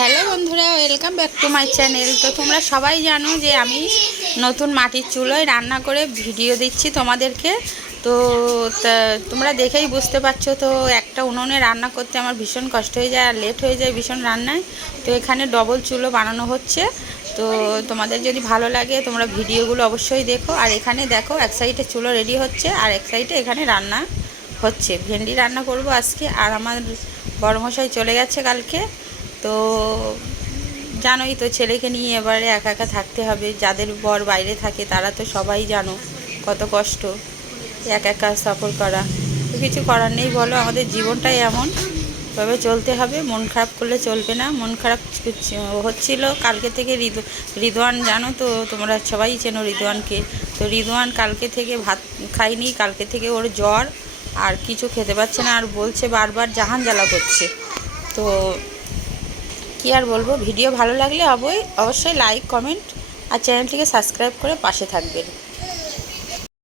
Hello বন্ধুরা welcome back to my channel তো তোমরা সবাই জানো যে আমি নতুন মাটির চুলোয় রান্না করে ভিডিও দিচ্ছি তোমাদেরকে। তো তোমরা দেখেই বুঝতে পারছ, তো একটা উনুনে রান্না করতে আমার ভীষণ কষ্ট হয়ে যায় আর লেট হয়ে যায় ভীষণ রান্নায়। তো এখানে ডবল চুলো বানানো হচ্ছে। তো তোমাদের যদি ভালো লাগে, তোমরা ভিডিওগুলো অবশ্যই দেখো। আর এখানে দেখো, এক সাইডে চুলো রেডি হচ্ছে আর এক সাইডে এখানে রান্না হচ্ছে। ভেন্ডি রান্না করব আজকে আর আমার বড়মশাই চলে গেছে কালকে। তো জানোই তো ছেলেকে নিয়ে এবারে একা একা থাকতে হবে। যাদের বর বাইরে থাকে তারা তো সবাই জানো কত কষ্ট একা একা সফর করা। কিছু করার নেই বলো, আমাদের জীবনটাই এমন। তবে চলতে হবে, মন খারাপ করলে চলবে না। মন খারাপ হচ্ছিল, কালকে থেকে রিদু, রিদওয়ান জানো তো, তোমরা সবাই চেনো রিদওয়ানকে। তো রিদওয়ান কালকে থেকে ভাত খায়নি, কালকে থেকে ওর জ্বর। আর কিছু খেতে পাচ্ছে না, আর বলছে বারবার জাহান জ্বালা করছে। তো কি আর বলব? ভিডিও ভালো লাগলে অবশ্যই লাইক কমেন্ট আর চ্যানেলটিকে সাবস্ক্রাইব করে পাশে থাকবেন।